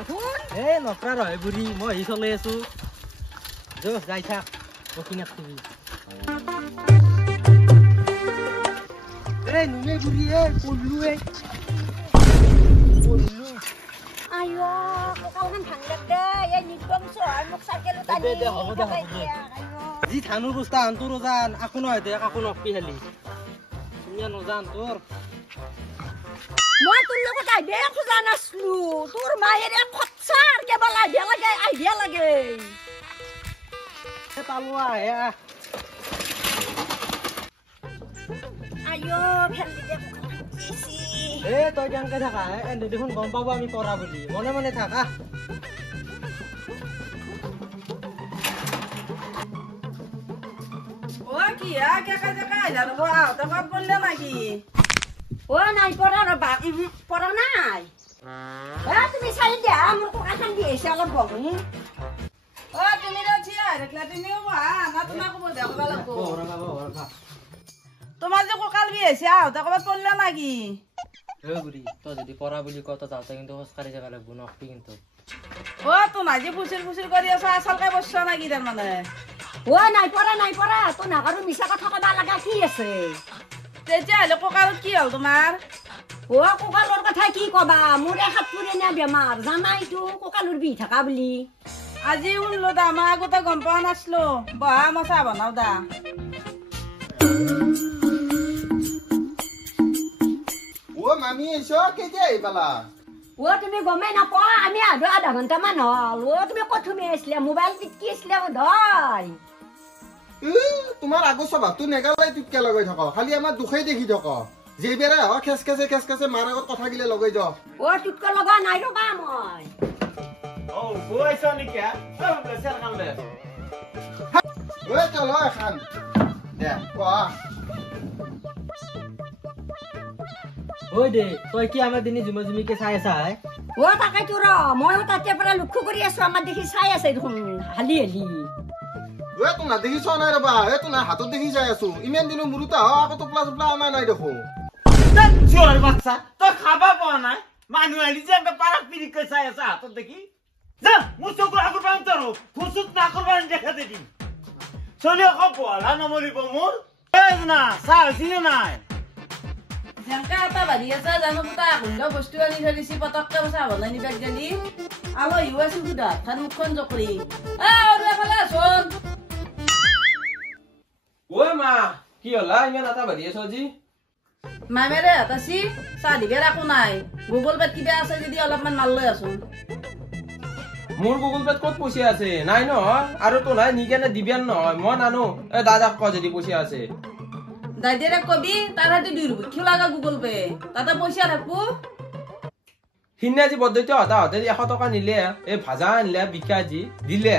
দেখোন নকৰা ৰহে বুঢ়ী মই আহি চলাই আছো যাই থাক বকিনাক তুমি নুনে বুঢ়ী পঢ়লো আইও কঁকালখন ভাঙিলে দে এই নিৰ্বংশ হয় মোক চাইকেল টানি যি ধানৰ বস্তা আনটো ৰজান আকো নহয় দে কাকো নকপি খালি তুমি নজান তোৰ মই তোৰ লগত আহিব খোজা নাছিলো তোৰ মায়েৰে খচ্চাৰ কেৱল আহিব লাগে পালো আহে আইও ফেলি দে তই কেনেকে থাকা এনে দেখোন গম পাব আমি পঢ়া বুলি মনে মনে থাকা নাই পঢ়া ৰবা পঢ়া নাই তুমি চাই দিয়া মোৰ কঁকালখন দিছে অলপ বহো তোমাৰ যে কঁকাল বিয়াইছে আহোঁতে ক'ৰবাত পঢ়লা নাকি বুঢ়ী তই যদি পঢ়া বুলি কওঁ তই যাওঁতে কিন্তু খোজকাঢ়ি যাব লাগিব নকবি কিন্তু তোৰ আজি ফুচিল কৰি আছ আচলকে বসছ নাকি তাৰমানে নাই পঢ়া তোৰ নাগাৰো মিছা কথা কবা লগা কি আছে তেতিয়াহ'লে কঁকালত কি হ'ল তোমাৰ কঁকালৰ কথা কি কবা মোৰ হাত পুৰে নে বেমাৰ জানাইতো কঁকালৰ বিষ থকা বুলি আজি শুনলো দা মই আগতে গম পোৱা নাছিলো বহা মই চাহ বনাও দা মামি আহিছো কেতিয়া আহি পালা তুমি গমেই নাপোৱা আমি আধা ঘণ্টামান হল তুমি ক'ত তুমি আছিলা মোবাইল টিপকি আছিলা ধয় তোমাৰ আগৰ স্বভাৱটো নেগালাই টিপকে লগাই থাক খালি আমাৰ দুখেই দেখি থাক যেইবাৰে হয় খেচ খেচে মাৰ আগত কথা গিলে লগাই যাও টিপকে লগা নাই ৰবা মই চল এখন দে কোৱা দে তই কি আমাৰ দিনে জুমিকে চাই আছা তাকেতো ময়ো তাতে পৰা লক্ষ্য কৰি আছো আমাৰ দেখি চাই আছে দেখোন হালি তোক নাদেখি চোৱা নাই ৰবা তোক নাই হাতত দেখি যাই আছো ইমান দিনো মূৰতে আকৌ টোপলা চোপলা আমাৰ নাই দেখো বাচ্চা তই খাবা পোৱা নাই মানুহ আহি যে পাৰাক পিৰিকে চাই আছে হাতত দেখি যা মোৰ চকুৰ আগৰ পৰা উতাৰো ফুচুত নাকৰ পৰা দেখা দিম চলি আকৌ পঢ়া নমৰিব মোৰ না চাহ হৈছিলে নাই যেনকা এটা বাঢ়ি আছে জানো পুতা হুন্দা বস্তু আনি থৈ দিছি পটককে চাহ বনাই নিবাক গেলি আলহীও আছিল সুধা খান মুখখন জকৰি এফালে আছোন মা কি হলা ইমান এটা বাঢ়ি আছ আজি মামেৰে হাত আছি চাহ দিবে একো নাই গুগল পেত কিবা আছে যদি অলপমান মাল লৈ আছো মোৰ গুগল পেত ক'ত পইচা আছে নাই নহয় আৰু তো নাই নিকেনে দিবেন নহয় মই নানো দাদাক ক যদি পইচা আছে দাইদেৰে কবি তাৰ হাতে 2 ৰূপ কিয় লাগা গুগল পে তাতে পইচা থাকবো হিনে আজি বদ্ধতি হতা হতে 100 টকা নিলে ভাজা আনলে বিকাজি দিলে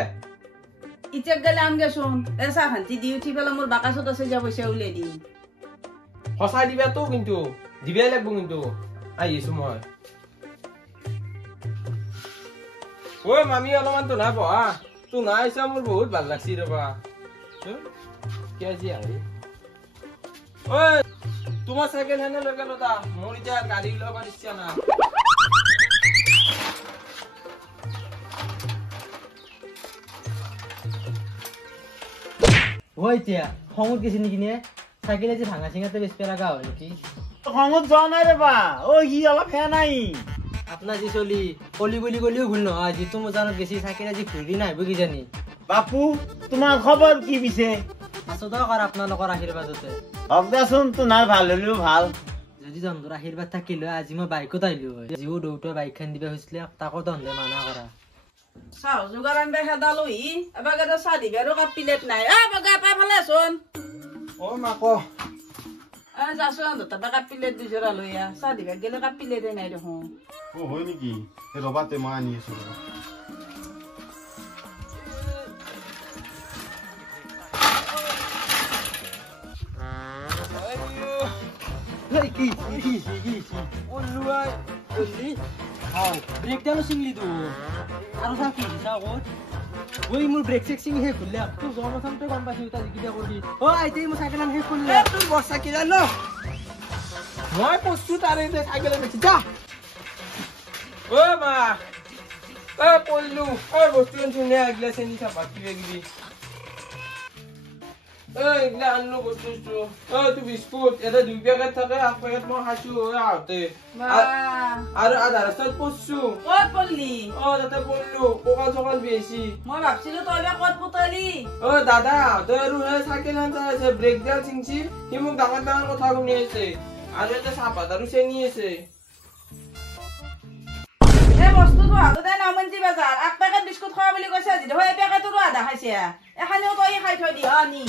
ইটেক গলে আমগে শুন এসা খান্তি দি উঠি পেলা মোর বাকাছত আছে যা পয়সা উলিয়ে দি হসাই দিবা তো কিন্তু দিবে লাগবো কিন্তু আইছো মই মামি অলমান তো না বহা তো না আইছা মোর বহুত ভাল লাগছি রবা কে আজি আহি তোমার সাইকেল হেনে লৈ গেল দা মোর ইটা গাড়ি লবার ইচ্ছা না খঙত গেছি নেকি নে সাইকেলে যে ভাঙা চিঙাতে বেশ পেলাগা হয় নাকি খঙত যাও নাই রে বা হি অলপ হে নাই আপনার যে চলি কলি বুলি গলিও ভুল নহয় যিটো মজানত গেছি সাইকেলে যে ঘুরি নাইব কি জানি বাপু তোমার খবর কি পিছে আছো দক আর আপনালোকৰ আশীৰ্বাদতে অবদাসুন তো নাই ভাল হলিও ভাল যদি জন্মৰ আশীৰ্বাদ থাকিল আজি মই বাইকত আহিলো হয় জিও দৌটো বাইক খান দিবা হৈছিলে তাকো দন্দে মানা কৰা চাও জুগাৰ আনবে হেদালহি এবাগে চাহ দিবে আৰু কাপ প্লেট নাই বগা পাই ভালে আছোন মাক যাচোন তাপা কাপ প্লেট দুজোৰা লৈ চাহ দিবে গেলে কাপ প্লেটে নাই দেখোন হয় নেকি ৰবাতে মই আনি আছো ব্ৰেকডাউন চিংলি তো আৰু চা কি দিছা ক'ত মোৰ ব্ৰেক চেক চিঙি শেষ হ'লে তোৰ জনমথানটো গম পাইছো তাজি কিবা কৰিবি আইতে মোৰ চাইকেল শেষ কৰিলে তোৰ বৰ্ষা কি জান মই প্ৰস্তুত আৰে চাইকেলে বেছি যা মা পল্লু বস্তু ধুনীয়া এইগিলা চেনি চাপাত কিবা কিবি এইগিলা আনলো বস্তু তোৰ বিস্কুট এটা 2 পেকেট থাকে 1 পেকেট মই খাইছো আহোঁতে আৰু আধা ৰাস্তাত পৰছো ক'ত পল্লি তাতে পল্লু কঁকাল চকাল বেছি মই ভাবছিলো তই ক'ত পুতলি দাদা তই আৰু চাইকেল এখন চাই আছে ব্ৰেক ডাল চিংচি সি মোক ডাঙৰ ডাঙৰ কথা শুনি আছে আৰু এটা চাহপাত আৰু চেনি আছে এই বস্তুটো হাততে নামন্তি বাজাৰ 1 পেকেট বিস্কুট খোৱা বুলি কৈছে আজি দেখো এই পেকেটৰো আধা খাইছে এখানেও তই খাই থৈ দিয় নি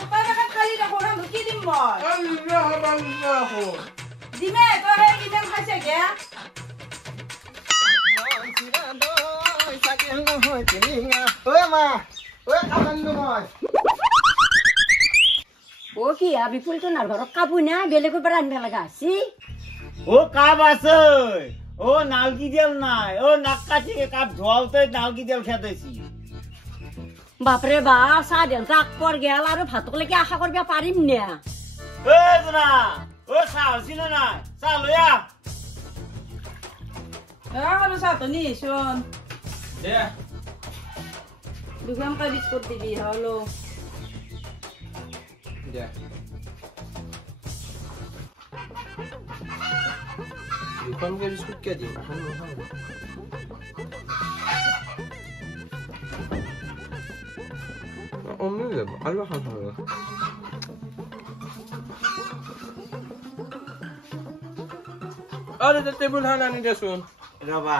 গোটাই পেকেট খালি দেখো কি দিম মই দিমে তই সেই কিমান খাইছে গে কি বিপুলটো নাৰ ঘৰত কাপোৰ না বেলেগৰ পৰা আনিব লগা আছে কাপ আছে নালকি দিয়াল নাই নাক কাটি কাপ ধোৱাওতে নালকি দিয়াল খেদাইছি বাপৰে বা চাহ দেন তাক পৰ গেল আৰু ভাতকলৈকে আশা কৰিব পাৰিম নে জনা চাহ হৈছি নে নাই চাহ লৈ আহ আৰু চাহটো নিচোন দে দুখনকৈ বিস্কুট দিবি হলো দে দুখনকৈ বিস্কুট কিয় দিম এখন নহয় অমনি যাব আৰু এখন খাব আৰে টেবুল হান আনি দেচোন ৰবা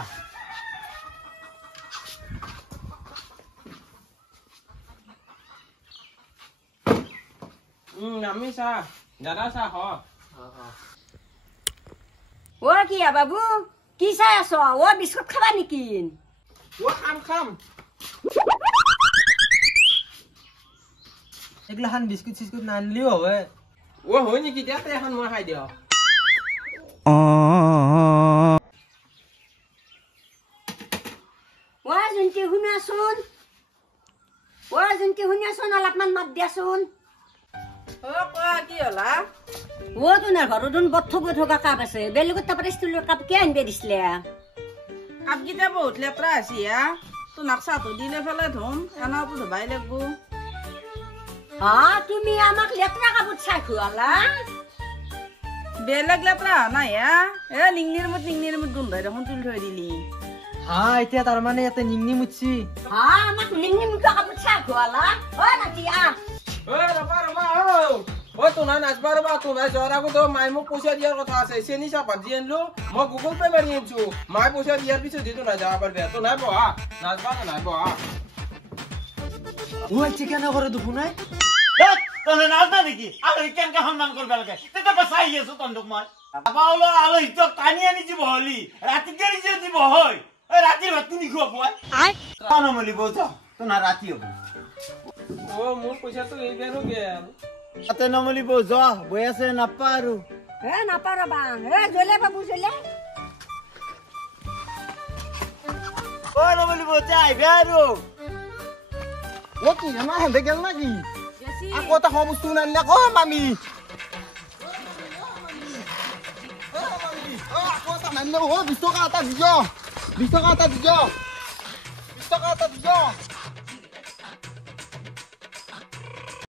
আমি চাহ দাদা চাহ কি বাবু কি চাই আছ বিস্কুট খাবা নেকি খাম এগলাখান বিস্কুট চিস্কুট নানলিও হয় হয় নেকি তাতে এখন মই খাই দিওঁ জুন্তি শুনাচোন অলপমান মাত দিয়াচোন কোৱা কি হলা তোমাৰ ঘৰত বথ থকা কাপ আছে বেলেগত তাৰপৰা ষ্টীলৰ কাপ কিয় আনিব দিছিলে কাপকেইটা বহুত লেতেৰা আছে তোমাক চাহটো দিলে ফেলে ধুম এনাওতো ধুবাই লাগব তুমি আমাক লেতেৰা কাপত চাহ খুৱালা বেলেগ লেতেৰা নাই নিংনিৰ মুঠ গোন্ধাই দেখোন তুলি থৈ দিলি এতিয়া তাৰমানে ইয়াতে নিংনি মুচি আমাক নিংনি মুঠা কাপত চাহ খুৱালা নাতি তোনা নাচবা ৰবা তোনা যোৱাৰ আগত মায়ে মোক পইচা দিয়াৰ কথা আছে চেনি চাহপাত দি আনিলো মই গুগল পে মাৰি আনিছো মায়ে পইচা দিয়াৰ পিছত দিতো না যাব পাৰবি তো নাই বহা নাচবা নাই বহা কেনে কৰে দেখোন নাই তনে নাজনা নেকি আলহী কেনেকে সন্মান কৰিব লাগে তেতিয়া চাই আছো তন্দুক মই পাওলো আলহীক টানি আনি দিব হলি ৰাতি গেলি যে দিব হয় ৰাতিৰ ভাত তুমি খুৱাব মই নমলি বৌ তোনা ৰাতি হ'ব মোৰ পইচাটো এইবাৰো গেল তাতে নমলি বৌ যোৱা বৈ আছে নাপা আৰু নাপাৰবা জলে বাবু জলে নমলি বৌ আহিবা আৰু কি আমাৰ হেঁতে গেল নাকি আকৌ এটা খোৱা বস্তু নানিলে আকৌ মামি আকৌ এটা নানিলে 20 টকা এটা দিছ 20 টকা এটা দিছ